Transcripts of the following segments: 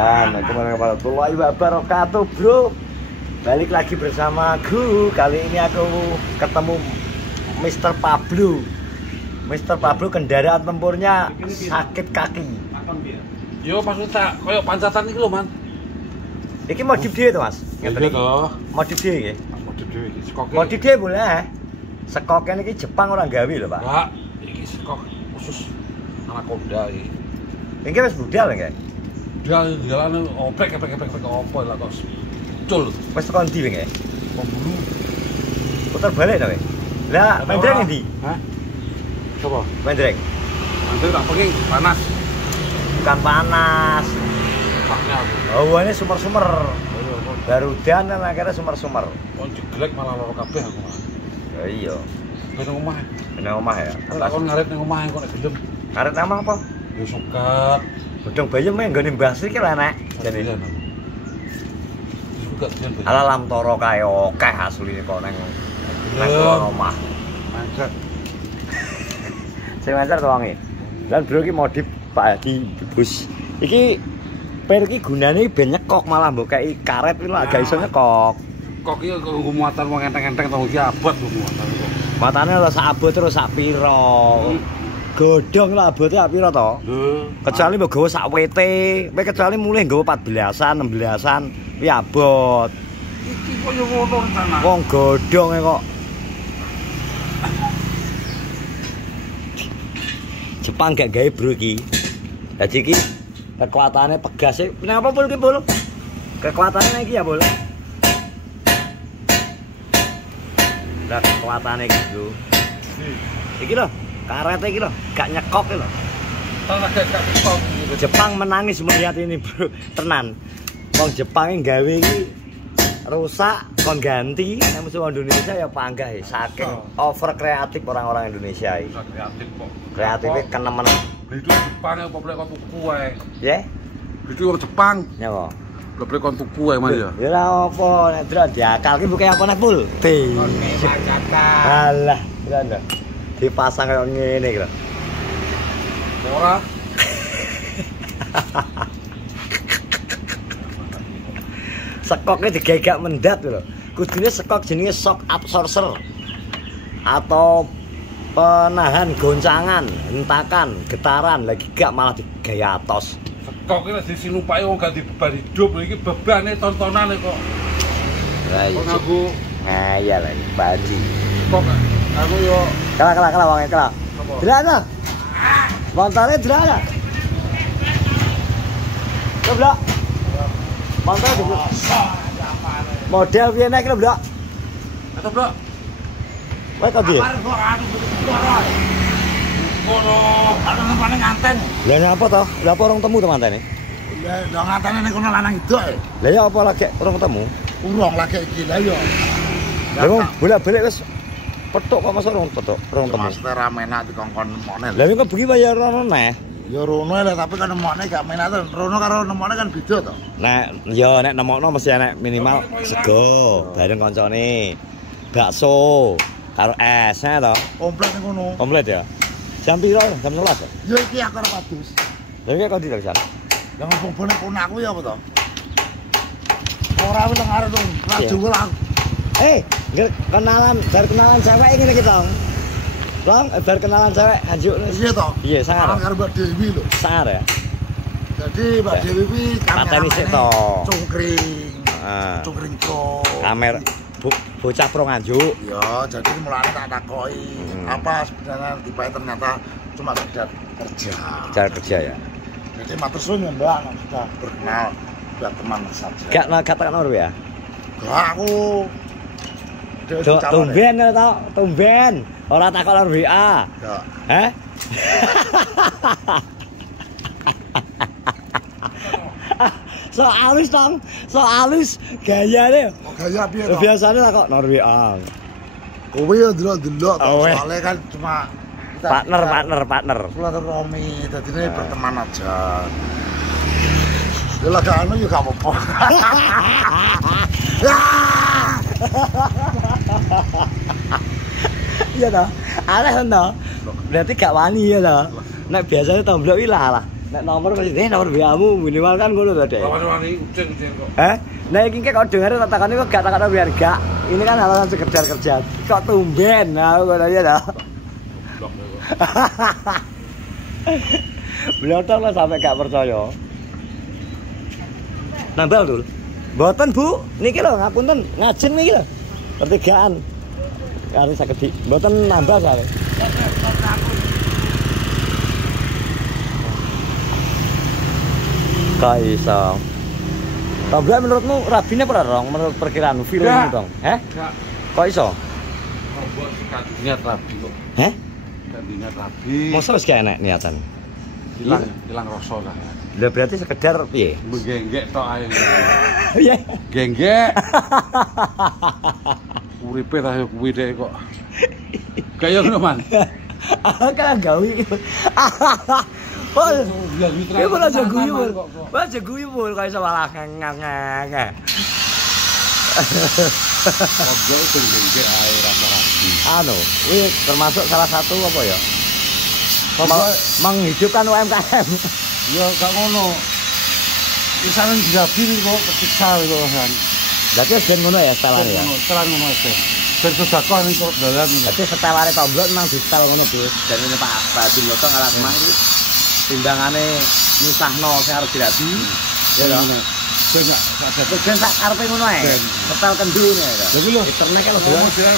Assalamualaikum warahmatullahi wabarakatuh, bro. Balik lagi bersama aku. Kali ini aku ketemu Mr. Pablo. Mr. Pablo kendaraan tempurnya sakit kaki. Yo maksudnya koyo pancatan iki lho, Man. Iki modif dhewe to, Mas? Ngene to. Modif dhewe nggih. Modif dhewe iki sekoke. Modif dhewe boleh. Sekoknya iki Jepang orang gawe lho, Pak. Enggak, iki sekok khusus anaconda iki. Iki wis budal nggih. Jalan oprek opo lah kok. Cul. Wis tekan ndi nggih? Pembulu. Putar balik to, Nggih. Lah, mendreng endi? Hah? Coba. Mendreng. Nanti tak pengen panas. Bukan panas. Paknya aku. Hawane sumer-sumer. Baru dan akhirnya sumer-sumer. Kon jeglek malah loro kabeh aku. Ya iya. Nang omah. Nang omah ya. Lah kon ngaret nang omah kok nek gelem. Karet nama apa? Yo suket. Godhong bayem nggone Mbah Sri ki lho nek. Jane suket jan. Ala lam toro kae akeh asline kok nang omah. Mancat. Sing mancar to wangi. Lan bro iki modif Pak Hadi bus. Iki per iki gunane ben nyekok malah mbok kei karet iki lho agak iso nyekok. Kok iki kanggo muatan wong enteng-enteng to iki abot lho muatan kok. Matane lho sak abot terus sak pira. Godhong lah abote sak pira to? Kecuali mbok gawa sak wete, kowe kecuali mulih nggawa 14-an, 16-an, kuwi abot. Iki koyo ngono rencana. Wong godhonge kok Jepang gak gawe bro iki. Dadi iki kekuatannya pegas e. Kenapa pul iki pul? Kekuatannya iki ya pul. Lah kekuatannya iki bro. Iki lho, karetnya iki lho, gak nyekok iki lho. Gak nyekok. Jepang menangis melihat ini bro, tenan. Wong Jepang gawe iki rusak kon ganti, nek musuh Indonesia ya panggah saking over kreatif orang-orang Indonesia iki. Kreatif kok. Kreatifnya kenemen. Itu Jepang apa boleh kon tuku wae. Ya? Itu wong Jepang. Ya kok. Boleh kon tuku wae Mas ya. Ya ora apa, nek dra diakal ki buke apa nek pul? Kon pancatan. Alah, ya ndak. Dipasang kayak ngene iki lho. Ora. Sekoknya digegak mendat lho. Kudune sekok jenenge shock absorber atau penahan goncangan, hentakan, getaran, lagi gak malah digaya atos. Sekok iki wis sinupai wong gak dibeban hidup iki bebane tontonane kok. Lah iya. Kok aku ngayal iki badi. kok aku yo Kalah wong kalah. Delak to. Montore delak ta? Coba. Montore delak. Model piye nek lho, Blok? atau Bro. Wae to piye? Kono, ana nempane nganten. Lah nyapa to? Lah apa orang temu to mantene? Lah ngantene ning kono lanang idok. Lah ya apa lagi orang ketemu? Urung lagi iki lah yo. Lah wong bolak-balik wis petuk kok masa orang petuk, orang temu. Master amenak dikongkon nemone. Lah kok bengi bayar ono neh. Ya rono lah tapi kan nemone gak menak to. Rono karo nemone kan beda to. Nek ya nek nemokno mesti enek minimal sego bareng koncone. Bakso karo es to. Komplit ning kono. Komplit ya. Jam piro? Jam 11 ya? Ya iki aku arep adus. Lah iki kok dilaksana? Lah ngobone kono aku ya apa to? Ora wis ngarep to. Raju lah. Kenalan, bar kenalan cewek ngene iki, Tong. Tong, bar kenalan cewek anjuk. Iya to. Iya, sangar. Karo Mbak Dewi lho. Sangar ya. Jadi Mbak Dewi kuwi Pateni sik to. Cungkring. Heeh. Cungkring pro. Kamera bocah pro nganjuk. Ya, jadi mulane tak takoki apa sebenarnya tiba ternyata cuma sekedar kerja. Cara kerja ya. Jadi matur suwun ya Mbak, sudah berkenal buat teman saja. Gak katakan orang ya. Gak aku. Tumben to, tumben. Ora takon orang WA. Ya. Heh? So halus Tong, so halus gayane. Oh, gaya piye to? Biasanya kok nor WA. Kowe ya delok-delok to, Oh, soalnya kan cuma partner. silaturahmi, jadi ini berteman aja. Ya lah gak anu ya gak apa-apa. Iya toh. Aneh toh. Berarti gak wani ya toh. Nek biasanya tomblok iki lah. Nek nomor kok nomor WA-mu minimal kan ngono to, Dek. Lawan-lawani ujen-ujen kok. Nah iki kok dengar tak takoni kok gak takon biar gak. Ini kan alasan sekedar kerja. Kok tumben. Nah, ngono ya dah. Blotor lah sampai gak percaya. Nambal dul. Mboten, Bu. Niki lho ngapunten ngajeng niki lho. Pertigaan. Karo sakedi. Mboten nambah sare. Kaisa. Tombak menurutmu rabine apa rong menurut perkiraan film dong? Enggak. Kok iso? Tombak sekalinya rabi kok. Gantinya rabi. Masa wis gak enak niatan. Hilang rasa lah. Lah berarti sekedar piye? Menggenggek tok ae. Iya. Genggek. Uripe ta kuwi dek kok. Kaya ngono man. Kan gawe. Oh, ya bola jaguyu, bola jaguyu bol kaya salah ngang. Tombak itu genggek ae rasa rabi. Anu, ini termasuk salah satu apa ya? Menghidupkan UMKM. Ya gak ngono. Misalnya dirabi kok kesiksa lho kan. Berarti wis ben ngono ya setelane ya. Setelan ngono wis. Ben sedekah ning kok dalan. Berarti setelane tomblok memang distel ngono, Bos. Dan ini Pak Badi Loto ngalah mang iki timbangane nyusahno sing arep dirabi. Ya lho. Ben gak sadar. Ben sak karepe ngono ae. Setel kendune ya. Lha iki lho. Internet kan lho.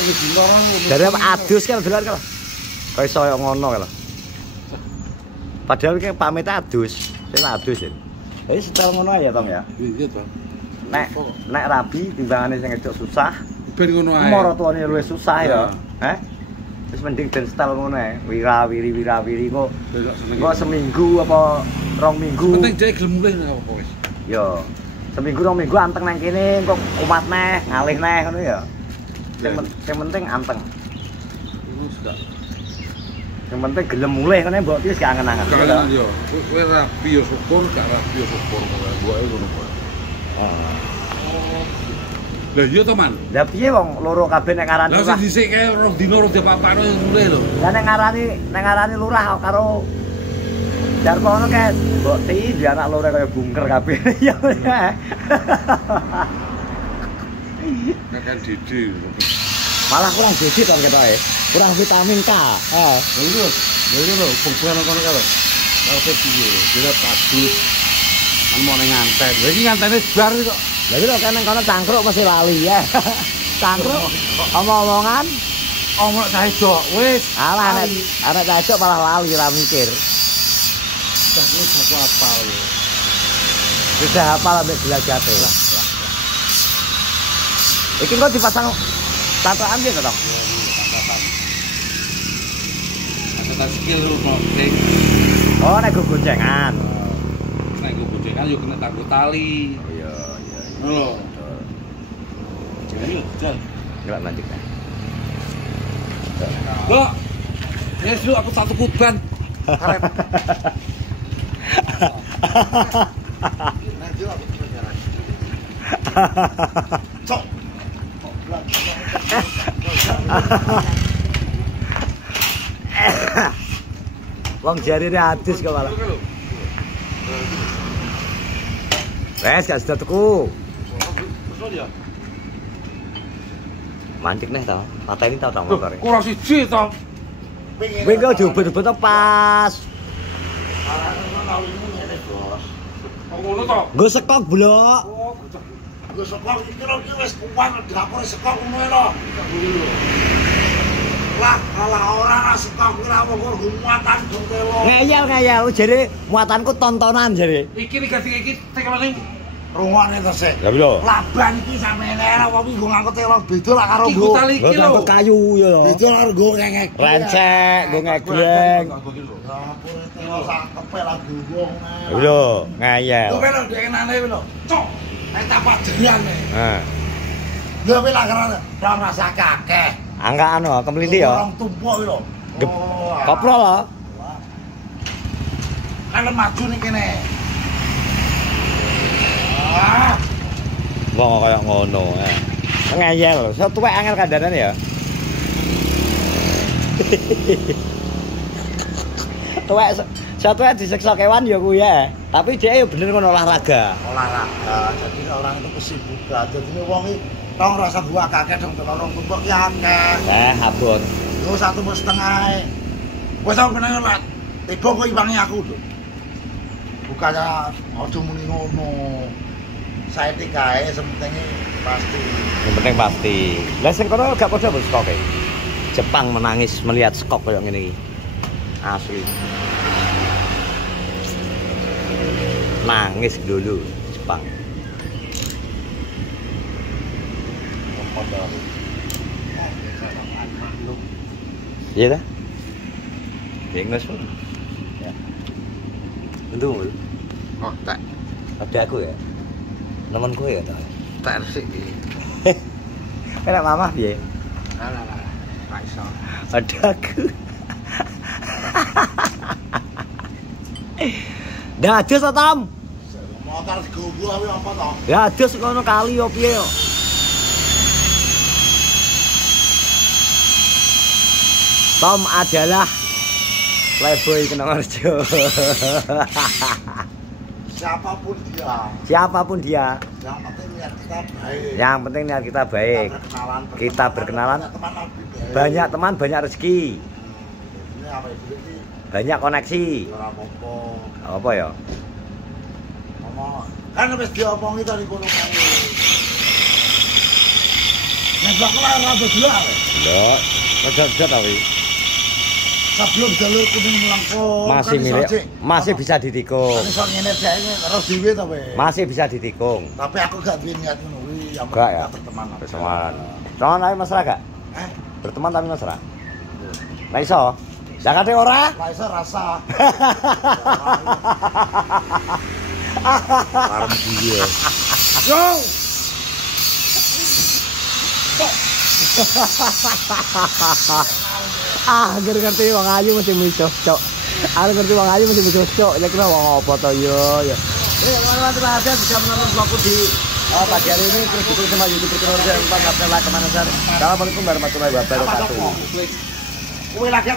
Wis dintoro. Dari apa adus kan dolan kan. Kaya iso ngono kan. Padahal iki pamit adus. Sing adus ya. Jadi setel ngono ya, Tong ya. Iya, Bang. Nek rabi timbangane sing ngedok susah. Ben ngono ae. Moro tuane luwih susah ya. Wis mending den setel ngono ae. Wira-wiri kok. Kok seminggu apa 2 minggu. Penting dhek gelem mulih apa wis. Yo. Seminggu 2 minggu anteng nang kene kok umat neh, ngalih neh ngono ya. Sing penting anteng. Iku sudah. Yang penting gelem mulih kan mbok iki gak angen-angen. Kangen yo. Kowe rabi yo syukur, gak rabi yo syukur mbok e ngono kok. Lah iya to, Man. Lah piye wong loro kabeh nek ngarani Lah sing dhisik kae 2 dina 2 apa-apano mulih lho. Lah nek ngarani lurah karo Darmono kae mbok ti dia anak loro kaya bunker kabeh. Ya. Kakek Didi. Malah kurang gizi to ketoke. Kurang vitamin K. Heeh. Lha iki lho, bungkusan kono kae. Karepe piye? Dina padus. Kan mau nganten. Lha iki ngantene bar kok. Lah iki lho kan nang kono cangkruk mesti lali ya. Cangkruk omong-omongan Omong cah edok wis. alah anak cah edok malah lali ora mikir. Cah wis aku apal ya. Sudah hafal ambek jelajate. Iki kok dipasang tatoan piye to, Tong? Tata skill lho noting. Oh, nek go goncengan. Nek go boncengan yo kena tanggo tali. Iya. Lho. Jadi jalan. Enggak lanjut. Loh. Ya dulu aku satu kuban. Karet. Lanjut aku penjara. Cok. Wong jarine adus kok malah. Wes gak sudah tuku. Mancik nih tau, pateni tau tau motor. Kurang siji to. Kowe kok diubet-ubet pas. Ngono to. Nggo sekok blok. Nggo sekok iki lho iki wis kuwan dapur sekok ngono lho. Lah, kalah ora sekok ora wong muatan dongkelo. Ngeyel jare muatanku tontonan jare. Iki ganti iki tekone rungokne to sik. Lah lho. Laban iki sampeyan ora wong iki nggo ngangkut telong beda lah karo nggo. Iki lho kayu ya. Beda karo nggo ngek. Rencek, nggo ngegreng. Dapure telong sak kepel lah gowong. Lho, ngeyel. Kowe lho denane lho. Cok, nek tapak jerian. Heeh. Lho kowe lah karo ora rasa kakek. Angka anu kemlindi ya. Orang tumpuk iki lho. Koplo lho. Kan maju ning kene. Ah, Wong kaya ngono. Ngeyel, setuwek angel kandhanan ya. Tuwek Satwa disiksa kewan ya kuwi ya. Tapi dia ya bener ngono olahraga. Olahraga. Jadi orang itu kesibukan. Jadi wong iki tong rasa buah kakek dong telurung tumpuk ya akeh. Abot. Yo 1,5. Wes aku kena ngelat. Tiba kok iwangi aku lho. Bukannya aja muni ngono. Saya tikae sementinge pasti. Yang penting pasti. Lah sing kono gak padha bos stoke. Jepang menangis melihat skok kayak ngene iki. Asli. Nangis dulu Jepang. Iya dah. Inggris pun. Ya. Untung. Oh, tak. Ada aku ya. Temanku ya ta. Tak sik. Enak mama piye? Alah. Ra iso. Ada aku. Dah adus to, Tom. Motor digowo ae apa to? Ya adus kono kali yo piye yo. Tom adalah playboy Kenongarjo. Siapapun dia. Siapapun dia. Yang penting niat kita baik. Yang penting niat kita baik. Kita berkenalan. Banyak teman, banyak rezeki. Ini apa itu iki? Banyak koneksi. Ora apa-apa. Apa ya? Ngomong. Kan wis diomongi tadi kono kae. Nek kok ora dulu ae. Lho, rada-rada tapi Sebelum jalur kuning melengkung. masih milik, masih bisa ditikung. Kan iso ngene dhek terus dhewe to we. Masih bisa ditikung. Tapi aku gak duwe niat ngono kuwi, yang Enggak ya? berteman. Berteman. Teman tapi mesra gak? Eh, Berteman tapi mesra. Lah iso? Lah kate ora? lah iso rasa. Arep dia. Yo. Ngerti wong ayu mesti cocok. Ngerti wong ayu mesti cocok. Ya kira wong apa to yo ya. Teman-teman terima kasih bisa menonton vlogku di pagi hari ini. Terus dukung sama YouTube Kenongarjo. Lupa subscribe, like, comment, share. Assalamualaikum warahmatullahi wabarakatuh. Kowe lagi